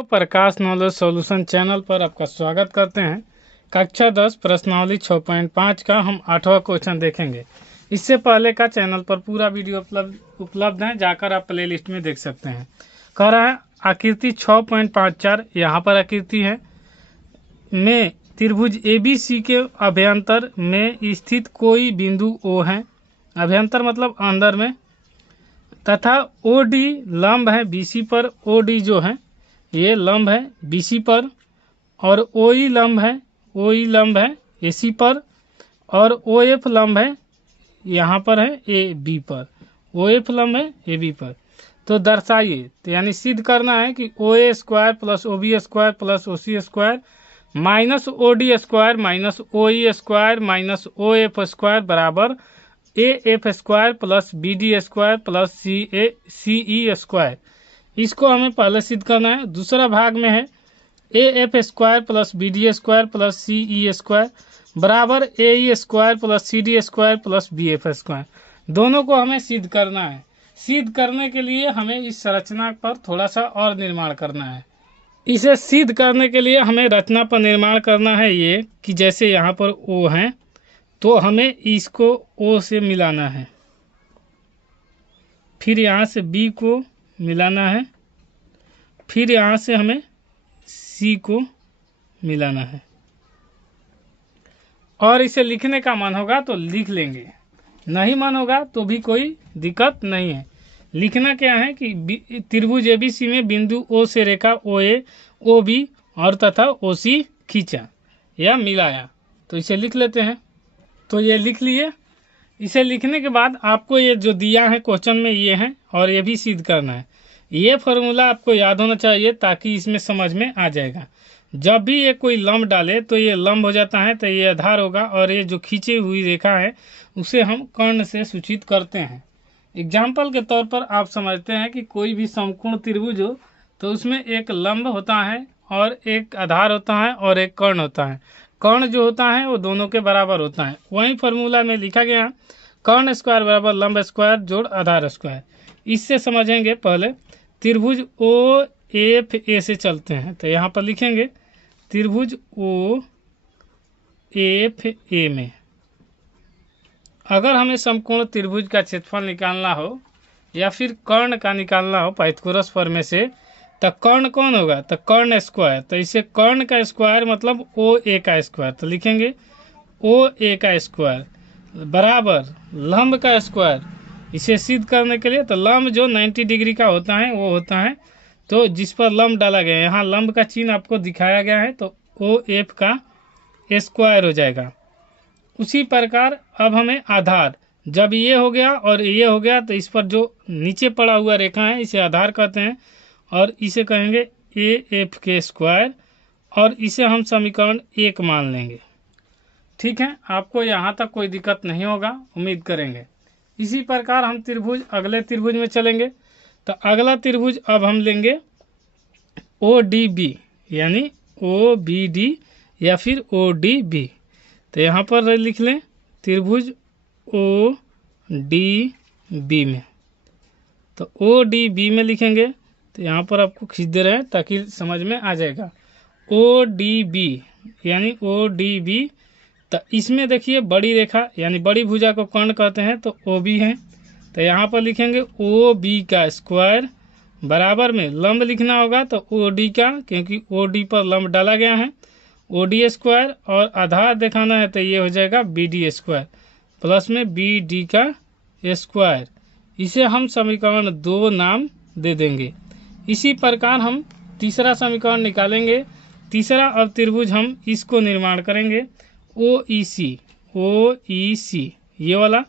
तो प्रकाश knowledge solution channel पर आपका स्वागत करते हैं। कक्षा 10 प्रश्नावली 6.5 का हम 8वां क्वेश्चन देखेंगे। इससे पहले का चैनल पर पूरा वीडियो उपलब्ध है, जाकर आप प्लेलिस्ट में देख सकते हैं। कह रहा है आकृति 6.54, यहाँ पर आकृति है में त्रिभुज ABC के अभ्यंतर में स्थित कोई बिंदु O है, अभ्यंतर मतलब अंदर में, तथा OD लंब है BC पर। OD जो है ये लंब है BC पर, और OE लंब है AC पर, और OF लंब है यहाँ पर है AB पर। OF लंब है AB पर। तो दर्शाइए, तो यानी सिद्ध करना है कि OA square plus OB square plus OC square minus OD square minus OE square minus OF square बराबर AF square plus BD square plus CE square. इसको हमें पहले सिद्ध करना है। दूसरा भाग में है AF square plus BD square plus CE square बराबर AE square plus CD square plus BF square. दोनों को हमें सिद्ध करना है। सिद्ध करने के लिए हमें इस संरचना पर थोड़ा सा और निर्माण करना है। इसे सिद्ध करने के लिए हमें रचना पर निर्माण करना है। ये कि जैसे यहाँ पर O है तो हमें इसको O से मिलाना है, फिर यहाँ से B को मिलाना है, फिर यहाँ से हमें C को मिलाना है। और इसे लिखने का मन होगा तो लिख लेंगे, नहीं मन होगा तो भी कोई दिक्कत नहीं है। लिखना क्या है कि त्रिभुज ABC में बिंदु O से रेखा OA OB और तथा OC खींचा या मिलाया। तो इसे लिख लेते हैं। तो ये लिख लिए। इसे लिखने के बाद आपको ये जो दिया है क्वेश्चन में ये है, और ये भी सिद्ध करना है। ये फॉर्मूला आपको याद होना चाहिए ताकि इसमें समझ में आ जाएगा। जब भी ये कोई लंब डाले तो ये लंब हो जाता है, तो ये आधार होगा, और ये जो खींची हुई रेखा है उसे हम कर्ण से सूचित करते हैं। एग्जाम्पल के तौर पर आप समझते हैं कि कोई भी समकोण त्रिभुज हो तो उसमें एक लंब होता है और एक आधार होता है और एक कर्ण होता है। कर्ण जो होता है वो दोनों के बराबर होता है। वही फॉर्मूला में लिखा गया कर्ण स्क्वायर बराबर लंब स्क्वायर जोड़ आधार स्क्वायर। इससे समझेंगे। पहले त्रिभुज OFA से चलते हैं, तो यहाँ पर लिखेंगे त्रिभुज OFA में अगर हमें समकोण त्रिभुज का क्षेत्रफल निकालना हो या फिर कर्ण का निकालना हो पाइथागोरस प्रमेय से, तो कर्ण कौन होगा? तो कर्ण स्क्वायर। तो इसे कर्ण का स्क्वायर मतलब OA का स्क्वायर। तो लिखेंगे OA का स्क्वायर बराबर लंब का स्क्वायर। इसे सिद्ध करने के लिए तो लंब जो 90 डिग्री का होता है वो होता है, तो जिस पर लंब डाला गया है, यहाँ लंब का चिन्ह आपको दिखाया गया है, तो OF का स्क्वायर हो जाएगा। उसी प्रकार अब हमें आधार, जब ये हो गया और ये हो गया तो इस पर जो नीचे पड़ा हुआ रेखा है इसे आधार कहते हैं, और इसे कहेंगे AF के स्क्वायर, और इसे हम समीकरण 1 मान लेंगे। ठीक है, आपको यहाँ तक कोई दिक्कत नहीं होगा, उम्मीद करेंगे। इसी प्रकार हम अगले त्रिभुज में चलेंगे। तो अगला त्रिभुज अब हम लेंगे ODB यानी OBD या फिर ODB। तो यहाँ पर लिख लें त्रिभुज ODB में। तो ODB में लिखेंगे, तो यहाँ पर आपको खींच दे रहे हैं ताकि समझ में आ जाएगा। ODB यानी ODB। तो इसमें देखिए बड़ी रेखा यानी बड़ी भुजा को कर्ण कहते हैं, तो OB है। तो यहाँ पर लिखेंगे OB का स्क्वायर बराबर में लंब लिखना होगा तो OD का, क्योंकि OD पर लंब डाला गया है, OD स्क्वायर, और आधार दिखाना है तो ये हो जाएगा BD स्क्वायर प्लस में BD का स्क्वायर। इसे हम समीकरण 2 नाम दे देंगे। इसी प्रकार हम तीसरा समीकरण निकालेंगे। तीसरा अब त्रिभुज हम इसको निर्माण करेंगे OEC ये वाला।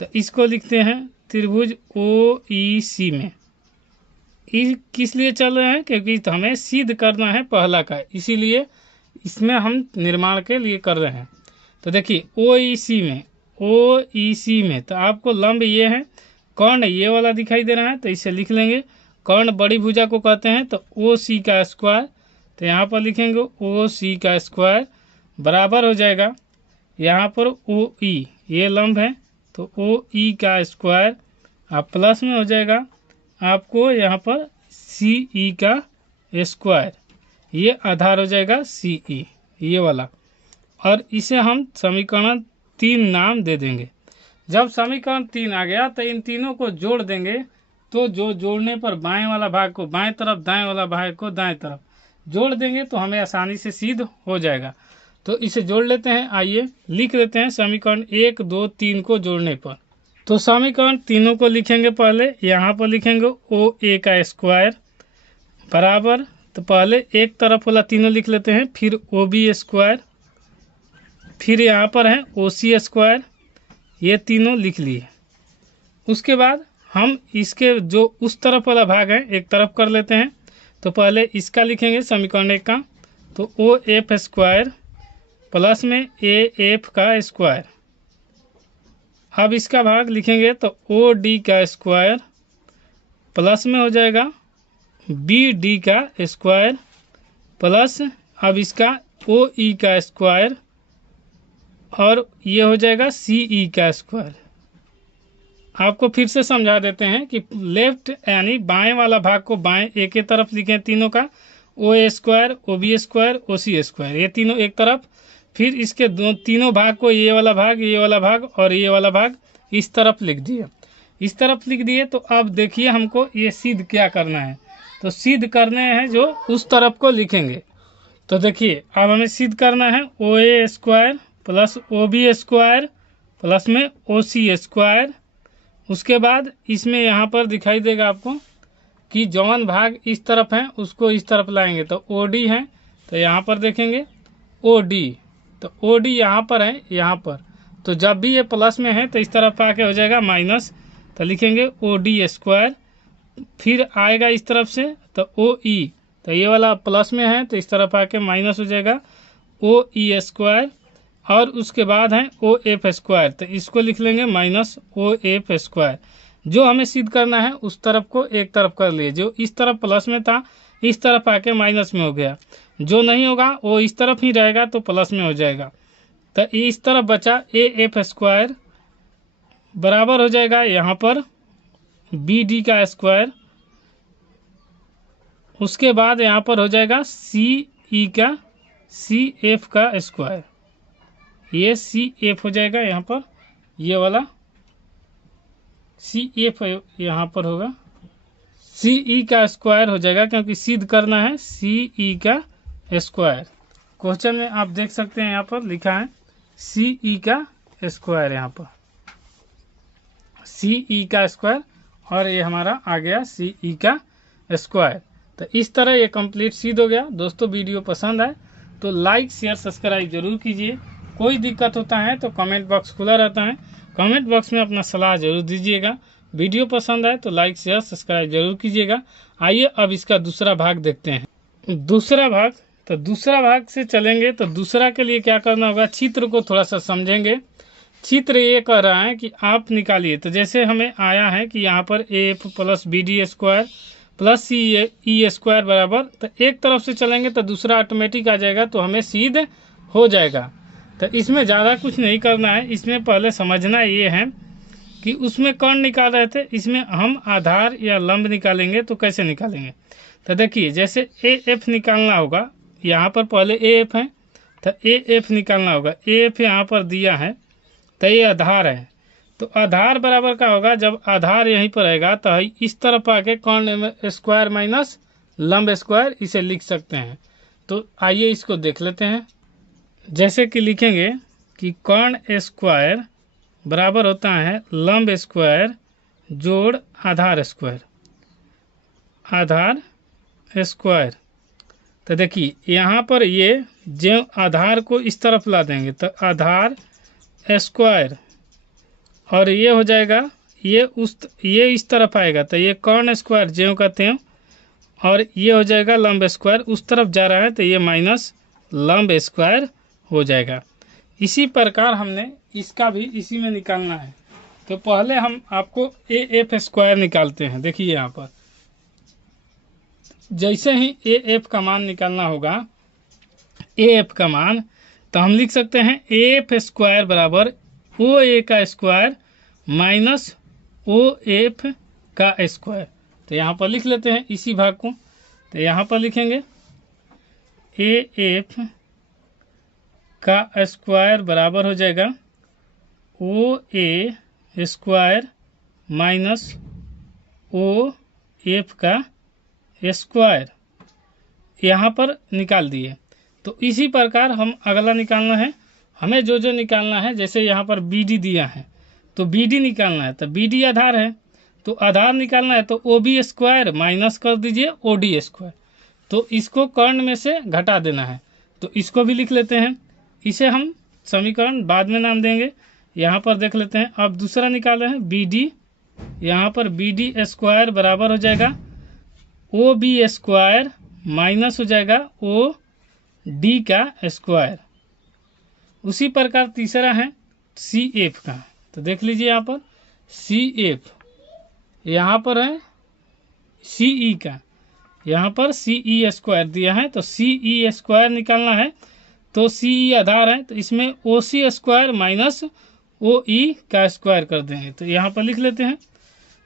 तो इसको लिखते हैं त्रिभुज OEC में। किस लिए चल रहे हैं? क्योंकि हमें सिद्ध करना है पहला का, इसीलिए इसमें हम निर्माण के लिए कर रहे हैं। तो देखिए OEC में तो आपको लंब ये है, कर्ण ये वाला दिखाई दे रहा है, तो इसे लिख लेंगे। कर्ण बड़ी भुजा को कहते हैं, तो OC का स्क्वायर। तो यहाँ पर लिखेंगे OC का स्क्वायर बराबर हो जाएगा, यहाँ पर OE ये लंब है तो OE का स्क्वायर आप प्लस में हो जाएगा आपको यहाँ पर CE का स्क्वायर, ये आधार हो जाएगा सी ई, ये वाला। और इसे हम समीकरण 3 नाम दे देंगे। जब समीकरण 3 आ गया तो इन तीनों को जोड़ देंगे, तो जो जोड़ने पर बाएं वाला भाग को बाएं तरफ, दाएं वाला भाग को दाएं तरफ जोड़ देंगे तो हमें आसानी से सिद्ध हो जाएगा। तो इसे जोड़ लेते हैं, आइए लिख लेते हैं समीकरण 1, 2, 3 को जोड़ने पर। तो समीकरण तीनों को लिखेंगे, पहले यहाँ पर लिखेंगे ओ ए का स्क्वायर बराबर, तो पहले एक तरफ वाला तीनों लिख लेते हैं, फिर ओ बी स्क्वायर, फिर यहाँ पर है ओ सी स्क्वायर, ये तीनों लिख लिए। उसके बाद हम इसके जो उस तरफ वाला भाग है एक तरफ कर लेते हैं, तो पहले इसका लिखेंगे समीकरण 1 का, तो ओ एफ स्क्वायर प्लस में ए एफ का स्क्वायर। अब इसका भाग लिखेंगे तो ओ डी का स्क्वायर प्लस में हो जाएगा बी डी का स्क्वायर प्लस, अब इसका ओ ई का स्क्वायर और ये हो जाएगा सी ई का स्क्वायर। आपको फिर से समझा देते हैं कि लेफ्ट यानी बाएं वाला भाग को बाएं एक ही तरफ लिखें तीनों का, ओ A square, O B square, O C square, ये तीनों एक तरफ। फिर इसके तीनों भाग को ये वाला भाग, ये वाला भाग और ये वाला भाग इस तरफ लिख दिए। इस तरफ लिख दिए तो अब देखिए हमको ये सिद्ध क्या करना है, तो सिद्ध करने हैं जो उस तरफ को लिखेंगे। तो देखिए अब हमें सिद्ध करना है O A square plus O B square plus में ओ सी स्क्वायर। उसके बाद इसमें यहाँ पर दिखाई देगा आपको कि जौन भाग इस तरफ है उसको इस तरफ लाएंगे, तो ओ डी है तो यहाँ पर देखेंगे ओ डी, तो ओ डी यहाँ पर है, यहाँ पर, तो जब भी ये प्लस में है तो इस तरफ आके हो जाएगा माइनस, तो लिखेंगे ओ डी स्क्वायर। फिर आएगा इस तरफ से तो ओ ई, तो ये वाला प्लस में है तो इस तरफ आके माइनस हो जाएगा ओ ई स्क्वायर। और उसके बाद है ओ एफ स्क्वायर, तो इसको लिख लेंगे माइनस ओ एफ स्क्वायर। जो हमें सिद्ध करना है उस तरफ को एक तरफ कर लिए, जो इस तरफ प्लस में था इस तरफ आके माइनस में हो गया, जो नहीं होगा वो इस तरफ ही रहेगा तो प्लस में हो जाएगा। तो इस तरफ बचा ए एफ स्क्वायर बराबर हो जाएगा यहाँ पर बी डी का स्क्वायर। उसके बाद यहाँ पर हो जाएगा सी ई का सी एफ का स्क्वायर, ये सी एफ हो जाएगा यहाँ पर, ये वाला सी एफ यहाँ पर होगा, सी ई का स्क्वायर हो जाएगा क्योंकि सिद्ध करना है सी ई का स्क्वायर। क्वेश्चन में आप देख सकते हैं यहाँ पर लिखा है सी ई का स्क्वायर, यहाँ पर सी ई का स्क्वायर और ये हमारा आ गया सी ई का स्क्वायर। तो इस तरह ये कंप्लीट सिद्ध हो गया। दोस्तों वीडियो पसंद आए तो लाइक शेयर सब्सक्राइब जरूर कीजिए। कोई दिक्कत होता है तो कमेंट बॉक्स खुला रहता है, कमेंट बॉक्स में अपना सलाह जरूर दीजिएगा। वीडियो पसंद आए तो लाइक शेयर सब्सक्राइब जरूर कीजिएगा। आइए अब इसका दूसरा भाग देखते हैं। दूसरा भाग, तो दूसरा भाग से चलेंगे तो दूसरा के लिए क्या करना होगा, चित्र को थोड़ा सा समझेंगे। चित्र ये कह रहा है कि आप निकालिए, तो जैसे हमें आया है कि यहाँ पर A plus B D square plus C E square बराबर, तो एक तरफ से चलेंगे तो दूसरा ऑटोमेटिक आ जाएगा, तो हमें सिद्ध हो जाएगा। तो इसमें ज़्यादा कुछ नहीं करना है, इसमें पहले समझना ये है कि उसमें कौन निकाल रहे थे, इसमें हम आधार या लंब निकालेंगे। तो कैसे निकालेंगे, तो देखिए जैसे ए एफ निकालना होगा, यहाँ पर पहले ए एफ है तो ए एफ निकालना होगा। ए एफ यहाँ पर दिया है तो ये आधार है, तो आधार बराबर का होगा, जब आधार यहीं पर रहेगा तो इस तरफ आके कौन स्क्वायर माइनस लंब स्क्वायर, इसे लिख सकते हैं। तो आइए इसको देख लेते हैं। जैसे कि लिखेंगे कि कर्ण स्क्वायर बराबर होता है लंब स्क्वायर जोड़ आधार स्क्वायर, आधार स्क्वायर। तो देखिए यहाँ पर ये जो आधार को इस तरफ ला देंगे तो आधार स्क्वायर, और ये हो जाएगा ये इस तरफ आएगा तो ये कर्ण स्क्वायर ज्यों का त्यों, और ये हो जाएगा लंब स्क्वायर, उस तरफ जा रहा है तो ये माइनस लंब स्क्वायर हो जाएगा। इसी प्रकार हमने इसका भी इसी में निकालना है। तो पहले हम आपको ए एफ स्क्वायर निकालते हैं। देखिए यहाँ पर जैसे ही ए एफ का मान निकालना होगा, ए एफ का मान, तो हम लिख सकते हैं ए एफ स्क्वायर बराबर ओ ए का स्क्वायर माइनस ओ एफ का स्क्वायर। तो यहाँ पर लिख लेते हैं इसी भाग को। तो यहाँ पर लिखेंगे AF का स्क्वायर बराबर हो जाएगा OA स्क्वायर माइनस OF का स्क्वायर, यहाँ पर निकाल दिए। तो इसी प्रकार हम अगला निकालना है, हमें जो जो निकालना है, जैसे यहाँ पर BD दिया है तो BD निकालना है, तो BD आधार है तो आधार निकालना है, तो OB स्क्वायर माइनस कर दीजिए OD स्क्वायर, तो इसको कर्ण में से घटा देना है। तो इसको भी लिख लेते हैं, इसे हम समीकरण बाद में नाम देंगे। यहाँ पर देख लेते हैं, अब दूसरा निकाल रहे हैं BD, यहाँ पर BD स्क्वायर बराबर हो जाएगा OB स्क्वायर माइनस हो जाएगा OD का स्क्वायर। उसी प्रकार तीसरा है CF का, तो देख लीजिए यहाँ पर CF, यहाँ पर है CE का, यहाँ पर CE स्क्वायर दिया है, तो CE स्क्वायर निकालना है, तो CE आधार है, तो इसमें OC स्क्वायर माइनस OE का स्क्वायर कर देंगे। तो यहाँ पर लिख लेते हैं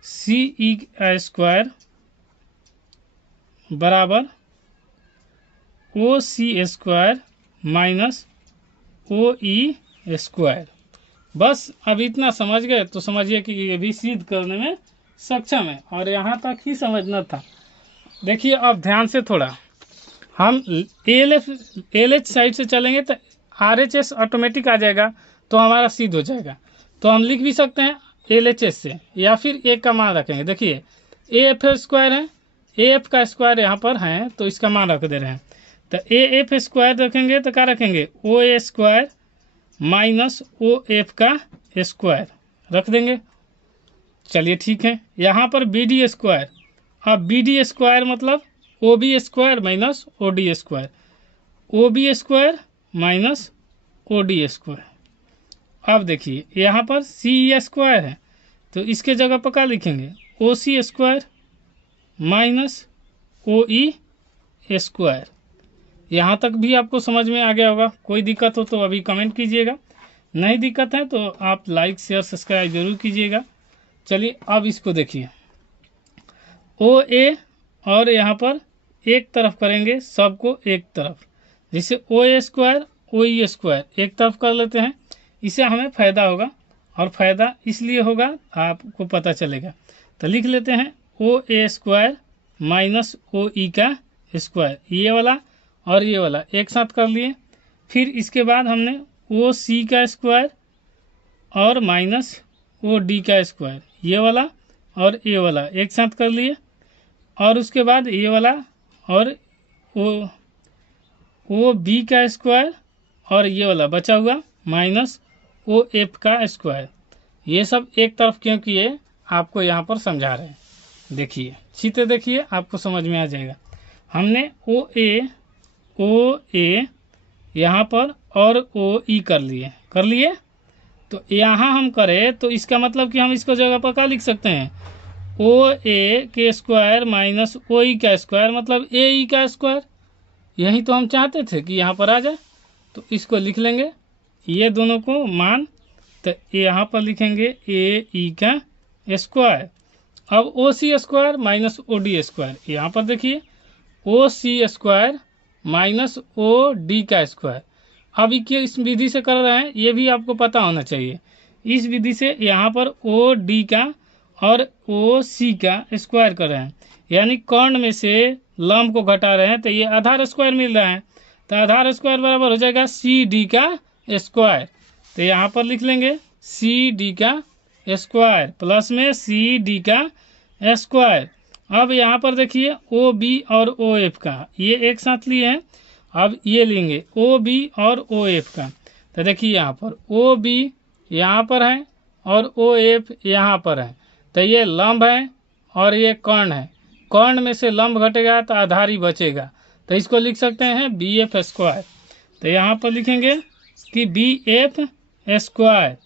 CE स्क्वायर बराबर OC square minus OE square. बस अब इतना समझ गए तो समझिए कि ये भी सिद्ध करने में सक्षम है, और यहाँ तक ही समझना था। देखिए अब ध्यान से थोड़ा, हम LH साइड से चलेंगे तो RHS ऑटोमेटिक आ जाएगा, तो हमारा सिद्ध हो जाएगा। तो हम लिख भी सकते हैं LHS से, या फिर एक का मान रखेंगे। देखिए AF स्क्वायर है, AF का स्क्वायर यहाँ पर है तो इसका मान रख दे रहे हैं, तो AF स्क्वायर रखेंगे तो क्या रखेंगे OA स्क्वायर माइनस OF का स्क्वायर रख देंगे। चलिए ठीक है, यहाँ पर BD स्क्वायर, अब BD स्क्वायर मतलब OB square minus OD square, OB square minus OD square. अब देखिए यहाँ पर CE स्क्वायर है, तो इसके जगह पर क्या लिखेंगे OC square minus OE square. यहाँ तक भी आपको समझ में आ गया होगा। कोई दिक्कत हो तो अभी कमेंट कीजिएगा, नहीं दिक्कत है तो आप लाइक शेयर सब्सक्राइब जरूर कीजिएगा। चलिए अब इसको देखिए, OA और यहाँ पर एक तरफ करेंगे, सबको एक तरफ, जैसे OA स्क्वायर OE स्क्वायर एक तरफ कर लेते हैं, इससे हमें फ़ायदा होगा, और फ़ायदा इसलिए होगा आपको पता चलेगा। तो लिख लेते हैं OA स्क्वायर माइनस OE का स्क्वायर, ये वाला और ये वाला एक साथ कर लिए। फिर इसके बाद हमने OC का स्क्वायर और माइनस OD का स्क्वायर, ये वाला और ये वाला एक साथ कर लिए, और उसके बाद ये वाला और OB का स्क्वायर और ये वाला बचा हुआ माइनस OF का स्क्वायर। ये सब एक तरफ क्यों किए आपको यहाँ पर समझा रहे हैं। देखिए चित्र देखिए, आपको समझ में आ जाएगा। हमने OA यहाँ पर और OE कर लिए, तो यहाँ हम करें तो इसका मतलब कि हम इसको जगह पर क्या लिख सकते हैं OA के स्क्वायर माइनस OE का स्क्वायर मतलब AE का स्क्वायर। यही तो हम चाहते थे कि यहाँ पर आ जाए, तो इसको लिख लेंगे ये दोनों को मान, तो यहाँ पर लिखेंगे AE का स्क्वायर। अब OC square minus OD square, यहाँ पर देखिए OC स्क्वायर माइनस OD का स्क्वायर। अब ये इस विधि से कर रहे हैं, ये भी आपको पता होना चाहिए। इस विधि से यहाँ पर OD का और OC का स्क्वायर कर रहे हैं, यानी कर्ण में से लंब को घटा रहे हैं, तो ये आधार स्क्वायर मिल रहा है, तो आधार स्क्वायर बराबर हो जाएगा CD का स्क्वायर। तो यहाँ पर लिख लेंगे CD का स्क्वायर प्लस में CD का स्क्वायर। अब यहाँ पर देखिए OB और OF का ये एक साथ लिए हैं, अब ये लेंगे OB और OF का, तो देखिए यहाँ पर OB यहाँ पर है और OF यहाँ पर है, तो ये लंब है और ये कर्ण है, कर्ण में से लंब घटेगा तो आधार ही बचेगा, तो इसको लिख सकते हैं BF स्क्वायर। तो यहाँ पर लिखेंगे कि BF स्क्वायर,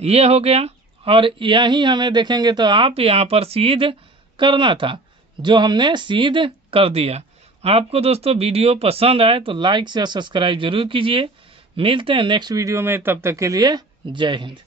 ये हो गया। और यही हमें देखेंगे तो आप यहाँ पर सिद्ध करना था, जो हमने सिद्ध कर दिया। आपको दोस्तों वीडियो पसंद आए तो लाइक से सब्सक्राइब जरूर कीजिए। मिलते हैं नेक्स्ट वीडियो में, तब तक के लिए जय हिंद।